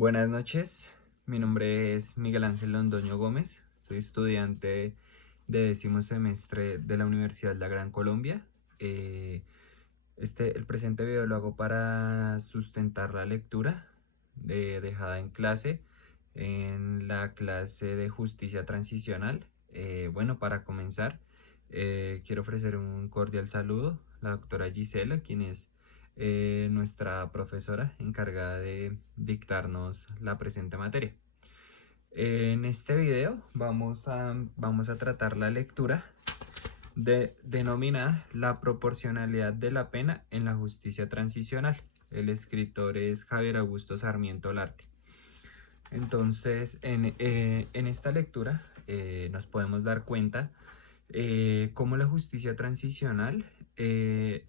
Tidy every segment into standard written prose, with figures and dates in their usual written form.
Buenas noches, mi nombre es Miguel Ángel Londoño Gómez, soy estudiante de décimo semestre de la Universidad La Gran Colombia. Eh, el presente video lo hago para sustentar la lectura dejada en clase, en la clase de justicia transicional. Bueno, para comenzar, quiero ofrecer un cordial saludo a la doctora Gisela, quien es nuestra profesora encargada de dictarnos la presente materia. En este video vamos a tratar la lectura denominada La proporcionalidad de la pena en la justicia transicional. El escritor es Javier Augusto Sarmiento Larte. Entonces, en esta lectura nos podemos dar cuenta cómo la justicia transicional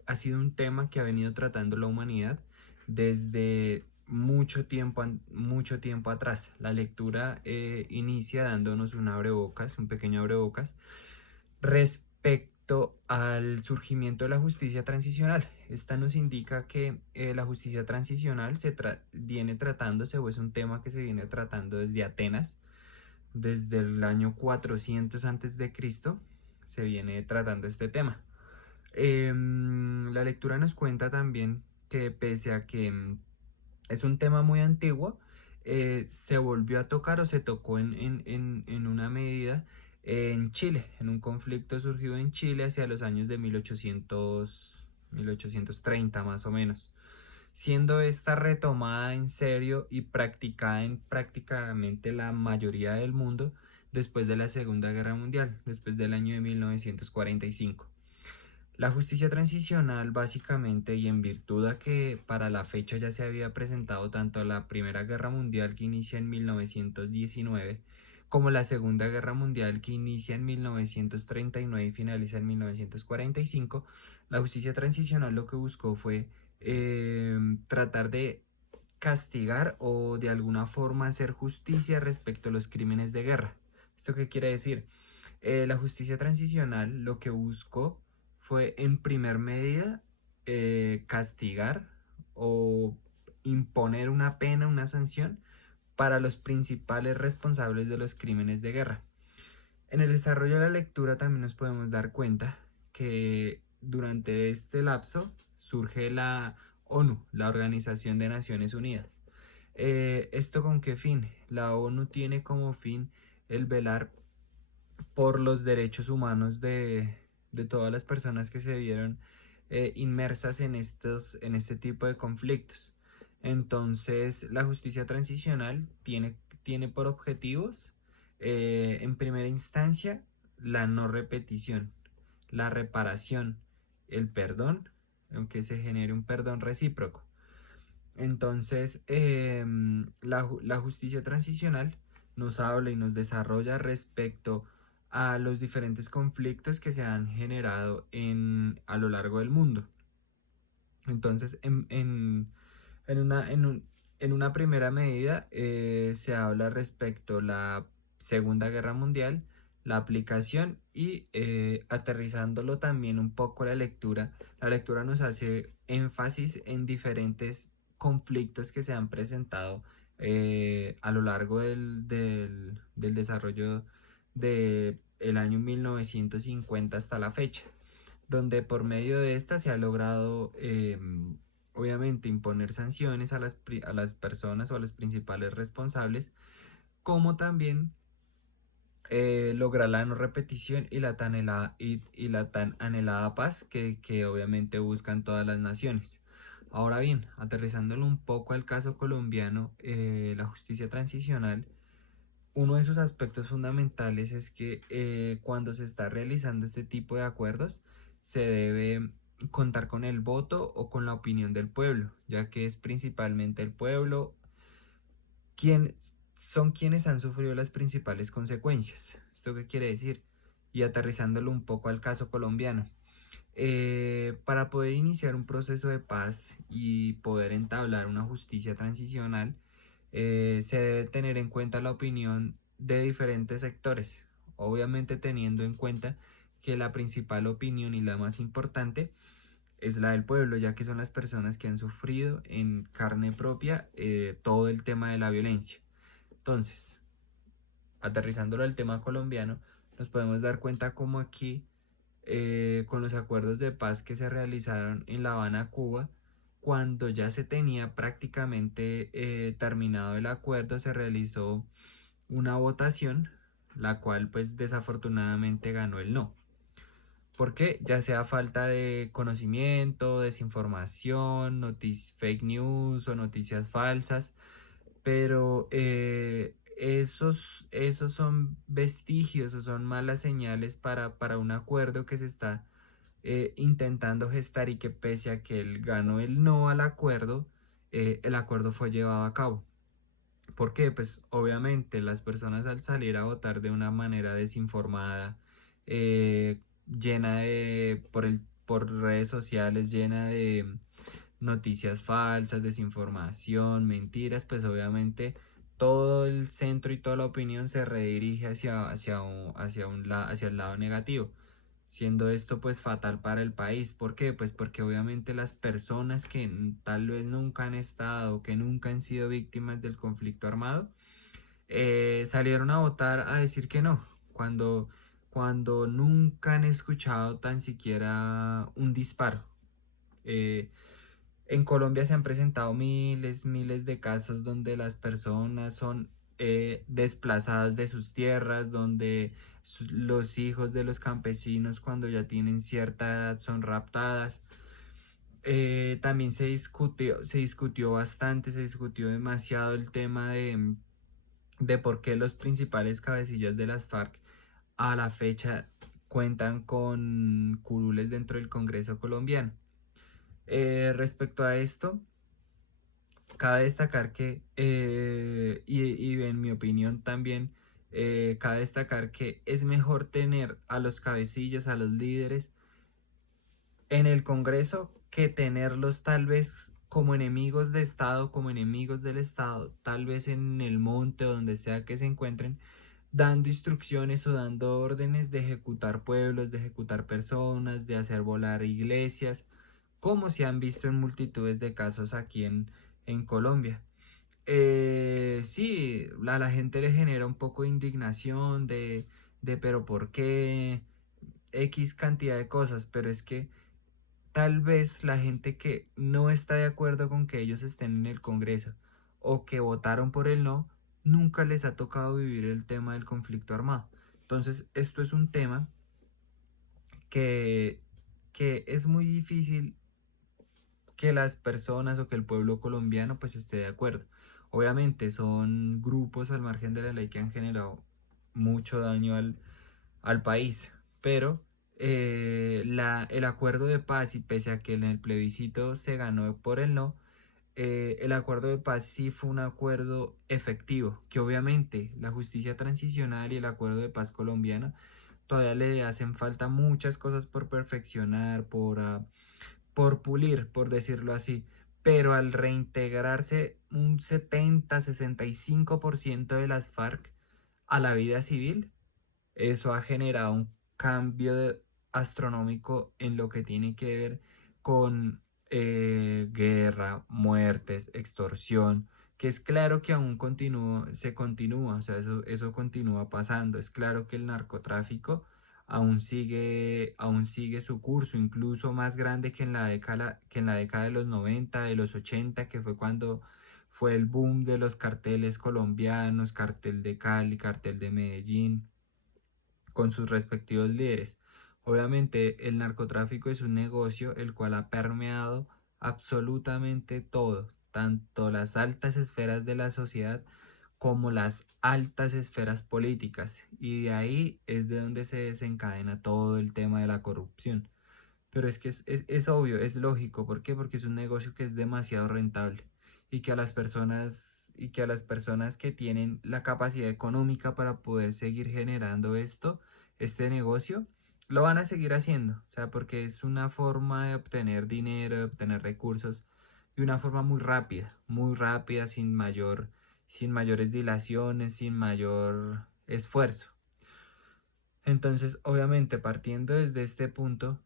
ha sido un tema que ha venido tratando la humanidad desde mucho tiempo atrás. La lectura inicia dándonos un pequeño abrebocas respecto al surgimiento de la justicia transicional. Esta nos indica que la justicia transicional viene tratándose, o es un tema que se viene tratando desde Atenas, desde el año 400 antes de Cristo se viene tratando este tema. La lectura nos cuenta también que pese a que es un tema muy antiguo, se volvió a tocar o se tocó en una medida en Chile, en un conflicto surgido en Chile hacia los años de 1830 más o menos, siendo esta retomada en serio y practicada en prácticamente la mayoría del mundo después de la Segunda Guerra Mundial, después del año de 1945. La justicia transicional básicamente, y en virtud a que para la fecha ya se había presentado tanto la Primera Guerra Mundial, que inicia en 1919, como la Segunda Guerra Mundial, que inicia en 1939 y finaliza en 1945, la justicia transicional lo que buscó fue tratar de castigar o de alguna forma hacer justicia respecto a los crímenes de guerra. ¿Esto qué quiere decir? La justicia transicional lo que buscó fue en primer medida castigar o imponer una pena, una sanción para los principales responsables de los crímenes de guerra. En el desarrollo de la lectura también nos podemos dar cuenta que durante este lapso surge la ONU, la Organización de Naciones Unidas. ¿Esto con qué fin? La ONU tiene como fin el velar por los derechos humanos de todas las personas que se vieron inmersas en este tipo de conflictos. Entonces, la justicia transicional tiene por objetivos, en primera instancia, la no repetición, la reparación, el perdón, aunque se genere un perdón recíproco. Entonces, la justicia transicional nos habla y nos desarrolla respecto a los diferentes conflictos que se han generado a lo largo del mundo. Entonces, en una primera medida, se habla respecto a la Segunda Guerra Mundial, la aplicación y aterrizándolo también un poco la lectura nos hace énfasis en diferentes conflictos que se han presentado a lo largo del desarrollo del año 1950 hasta la fecha, donde por medio de esta se ha logrado obviamente imponer sanciones a las personas o a los principales responsables, como también lograr la no repetición y la tan anhelada paz que obviamente buscan todas las naciones. Ahora bien, aterrizándolo un poco al caso colombiano, la justicia transicional, uno de sus aspectos fundamentales es que cuando se está realizando este tipo de acuerdos, se debe contar con el voto o con la opinión del pueblo, ya que es principalmente el pueblo quienes han sufrido las principales consecuencias. ¿Esto qué quiere decir? Y aterrizándolo un poco al caso colombiano. Para poder iniciar un proceso de paz y poder entablar una justicia transicional, se debe tener en cuenta la opinión de diferentes sectores, obviamente teniendo en cuenta que la principal opinión y la más importante es la del pueblo, ya que son las personas que han sufrido en carne propia todo el tema de la violencia. Entonces, aterrizándolo al tema colombiano, nos podemos dar cuenta como aquí, con los acuerdos de paz que se realizaron en La Habana, Cuba, cuando ya se tenía prácticamente terminado el acuerdo, se realizó una votación, la cual pues desafortunadamente ganó el no. ¿Por qué? Ya sea falta de conocimiento, desinformación, fake news o noticias falsas, pero esos son vestigios o son malas señales para un acuerdo que se está intentando gestar y que pese a que él ganó el no al acuerdo, el acuerdo fue llevado a cabo. ¿Por qué? Pues obviamente las personas al salir a votar de una manera desinformada, llena por redes sociales, llena de noticias falsas, desinformación, mentiras, pues obviamente todo el centro y toda la opinión se redirige hacia el lado negativo, siendo esto pues fatal para el país. ¿Por qué? Pues porque obviamente las personas que tal vez nunca han estado, que nunca han sido víctimas del conflicto armado, salieron a votar a decir que no, cuando nunca han escuchado tan siquiera un disparo. Eh, en Colombia se han presentado miles de casos donde las personas son desplazadas de sus tierras, donde los hijos de los campesinos cuando ya tienen cierta edad son raptadas. También se discutió bastante, se discutió demasiado el tema de por qué los principales cabecillas de las FARC a la fecha cuentan con curules dentro del Congreso colombiano. Respecto a esto, cabe destacar que, y en mi opinión también, cabe destacar que es mejor tener a los cabecillas, a los líderes en el Congreso que tenerlos tal vez como enemigos de Estado, como enemigos del Estado, tal vez en el monte o donde sea que se encuentren, dando instrucciones o dando órdenes de ejecutar pueblos, de ejecutar personas, de hacer volar iglesias, como se han visto en multitudes de casos aquí en Colombia. Sí, a la gente le genera un poco de indignación de pero ¿por qué? X cantidad de cosas, pero es que tal vez la gente que no está de acuerdo con que ellos estén en el Congreso o que votaron por el no, nunca les ha tocado vivir el tema del conflicto armado. Entonces, esto es un tema que, que es muy difícil que las personas o que el pueblo colombiano pues esté de acuerdo. Obviamente son grupos al margen de la ley que han generado mucho daño al país, pero el acuerdo de paz, y pese a que en el plebiscito se ganó por el no, el acuerdo de paz sí fue un acuerdo efectivo, que obviamente la justicia transicional y el acuerdo de paz colombiano todavía le hacen falta muchas cosas por perfeccionar, por pulir, por decirlo así, pero al reintegrarse un 70-65% de las FARC a la vida civil, eso ha generado un cambio astronómico en lo que tiene que ver con guerra, muertes, extorsión, que es claro que aún se continúa, o sea, eso continúa pasando. Es claro que el narcotráfico aún sigue su curso, incluso más grande que en la década de los 90, de los 80, que fue cuando fue el boom de los carteles colombianos, cartel de Cali, cartel de Medellín con sus respectivos líderes. Obviamente el narcotráfico es un negocio el cual ha permeado absolutamente todo, tanto las altas esferas de la sociedad como las altas esferas políticas, y de ahí es de donde se desencadena todo el tema de la corrupción. Pero es que es obvio, es lógico. ¿Por qué? Porque es un negocio que es demasiado rentable y que a las personas que tienen la capacidad económica para poder seguir generando este negocio, lo van a seguir haciendo. O sea, porque es una forma de obtener dinero, de obtener recursos de una forma muy rápida, sin mayores dilaciones, sin mayor esfuerzo. Entonces, obviamente, partiendo desde este punto,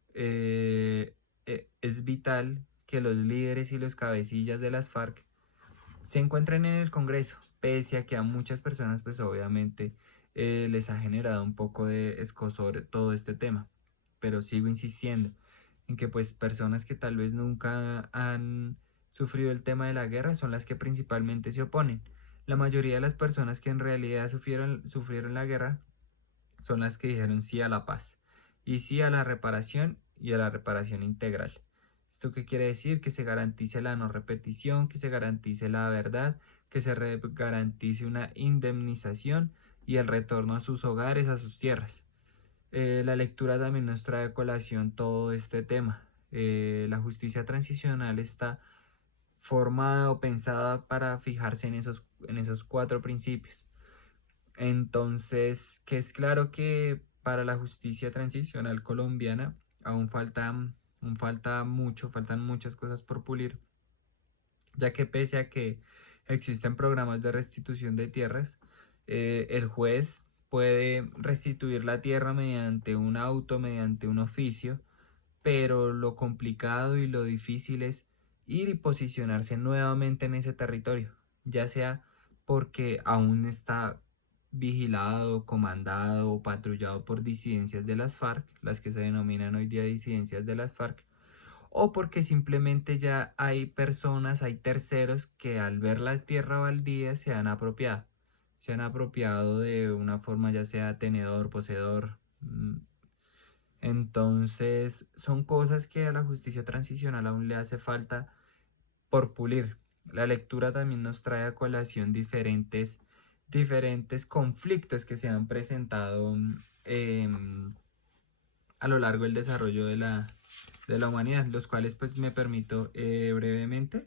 es vital que los líderes y los cabecillas de las FARC se encuentren en el Congreso, pese a que a muchas personas pues obviamente les ha generado un poco de escozor todo este tema. Pero sigo insistiendo en que pues personas que tal vez nunca han sufrido el tema de la guerra son las que principalmente se oponen. La mayoría de las personas que en realidad sufrieron la guerra son las que dijeron sí a la paz y sí a la reparación y a la reparación integral. ¿Esto qué quiere decir? Que se garantice la no repetición, que se garantice la verdad, que se garantice una indemnización y el retorno a sus hogares, a sus tierras. La lectura también nos trae a colación todo este tema. La justicia transicional está formada o pensada para fijarse en esos cuatro principios. Entonces, que es claro que para la justicia transicional colombiana aún falta mucho, faltan muchas cosas por pulir, ya que pese a que existen programas de restitución de tierras, el juez puede restituir la tierra mediante un auto, mediante un oficio, pero lo complicado y lo difícil es ir y posicionarse nuevamente en ese territorio, ya sea porque aún está vigilado, comandado o patrullado por disidencias de las FARC, las que se denominan hoy día disidencias de las FARC, o porque simplemente ya hay personas, hay terceros que al ver la tierra baldía se han apropiado de una forma ya sea tenedor, poseedor. Entonces, son cosas que a la justicia transicional aún le hace falta por pulir. La lectura también nos trae a colación diferentes conflictos que se han presentado em, a lo largo del desarrollo de la humanidad, los cuales pues me permito brevemente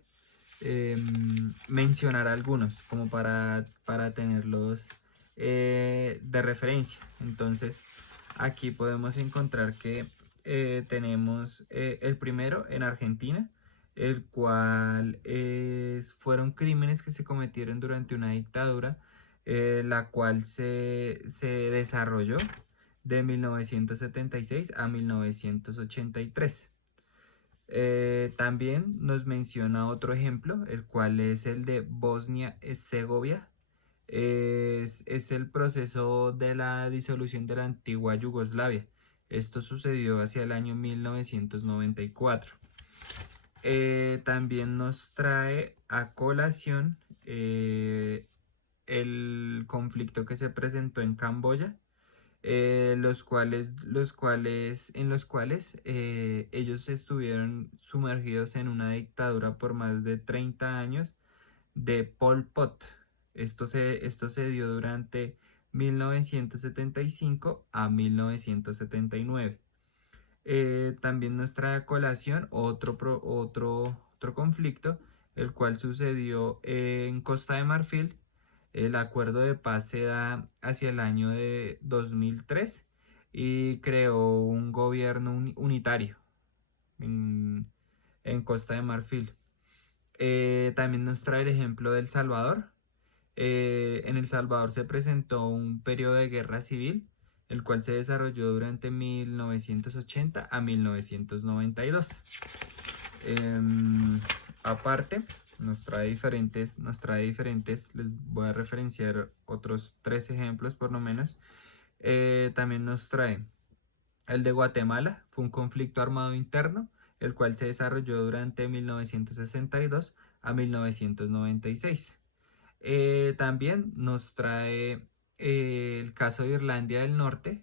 mencionar algunos como para tenerlos de referencia. Entonces, aquí podemos encontrar que tenemos el primero en Argentina, el cual fueron crímenes que se cometieron durante una dictadura, la cual se desarrolló de 1976 a 1983. También nos menciona otro ejemplo, el cual es el de Bosnia-Herzegovina. Es el proceso de la disolución de la antigua Yugoslavia. Esto sucedió hacia el año 1994. También nos trae a colación el conflicto que se presentó en Camboya, en los cuales ellos estuvieron sumergidos en una dictadura por más de 30 años de Pol Pot. Esto se dio durante 1975 a 1979. También nos trae a colación otro conflicto, el cual sucedió en Costa de Marfil. El acuerdo de paz se da hacia el año de 2003 y creó un gobierno unitario en, en Costa de Marfil. También nos trae el ejemplo de El Salvador. En El Salvador se presentó un periodo de guerra civil, el cual se desarrolló durante 1980 a 1992. Aparte, les voy a referenciar otros tres ejemplos por lo menos. También nos trae el de Guatemala, fue un conflicto armado interno, el cual se desarrolló durante 1962 a 1996. También nos trae el caso de Irlanda del Norte,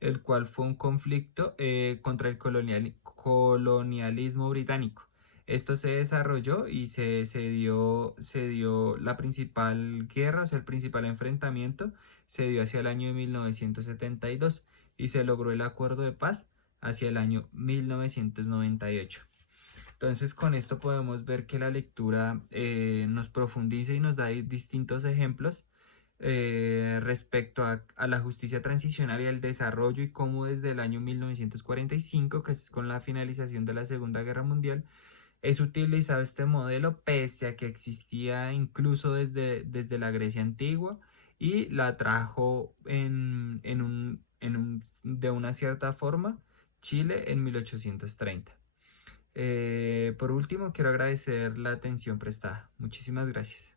el cual fue un conflicto contra el colonialismo británico. Esto se desarrolló y se dio la principal guerra, o sea, el principal enfrentamiento se dio hacia el año de 1972 y se logró el acuerdo de paz hacia el año 1998. Entonces, con esto podemos ver que la lectura nos profundiza y nos da distintos ejemplos respecto a la justicia transicional y al desarrollo y cómo desde el año 1945, que es con la finalización de la Segunda Guerra Mundial, es utilizado este modelo pese a que existía incluso desde la Grecia antigua y la trajo de una cierta forma Chile en 1830. Por último, quiero agradecer la atención prestada. Muchísimas gracias.